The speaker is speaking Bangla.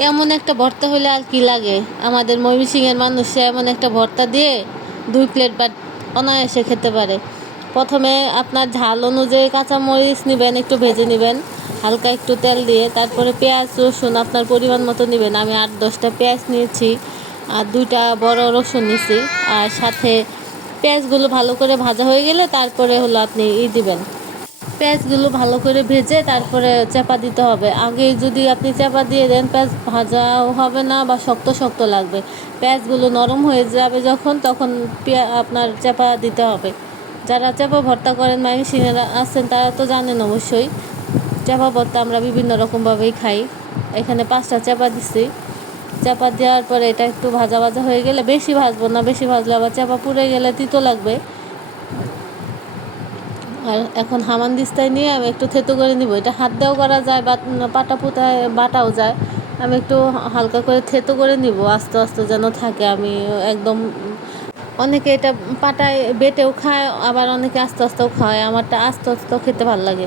এমন একটা ভর্তা হলে আর কি লাগে। আমাদের ময়মনসিংহের মানুষে এমন একটা ভর্তা দিয়ে 2 প্লেট ভাত অনায়াসে খেতে পারে। প্রথমে আপনার ঝাল অনুযায়ী কাঁচামরিচ নেবেন, একটু ভেজে নেবেন হালকা একটু তেল দিয়ে। তারপরে পেঁয়াজ রসুন আপনার পরিমাণ মতো নেবেন। আমি 8-10টা পেঁয়াজ নিয়েছি আর 2টা বড় রসুন নিয়েছি। আর সাথে পেঁয়াজগুলো ভালো করে ভাজা হয়ে গেলে তারপরে হলো আপনি দিবেন। পেঁয়াজগুলো ভালো করে ভেজে তারপরে চাপা দিতে হবে। আগে যদি আপনি চাপা দিয়ে দেন পেঁয়াজ ভাজাও হবে না বা শক্ত শক্ত লাগবে। পেঁয়াজগুলো নরম হয়ে যাবে যখন, তখন আপনার চাপা দিতে হবে। যারা চাপা ভর্তা করেন ময়মনসিংহেরা আছেন তারা তো জানেন অবশ্যই। চাপা ভর্তা আমরা বিভিন্ন রকমভাবেই খাই। এখানে 5টা চাপা দিচ্ছি। চাপা দেওয়ার পরে এটা একটু ভাজা ভাজা হয়ে গেলে, বেশি ভাজবো না, বেশি ভাজলে আবার চাপা পুড়ে গেলে তিতো লাগবে। আর এখন হামানদিস্তায় নিয়ে আমি একটু থেতো করে নিব। এটা হাত দিয়েও করা যায় বা পাটা পুতায় বাটাও যায়। আমি একটু হালকা করে থেতো করে নিব, আস্তে আস্তে যেন থাকে। আমি একদম, অনেকে এটা পাটায় বেটেও খায়, আবার অনেকে আস্তে আস্তেও খায়। আমারটা আস্তে আস্তেও খেতে ভালো লাগে।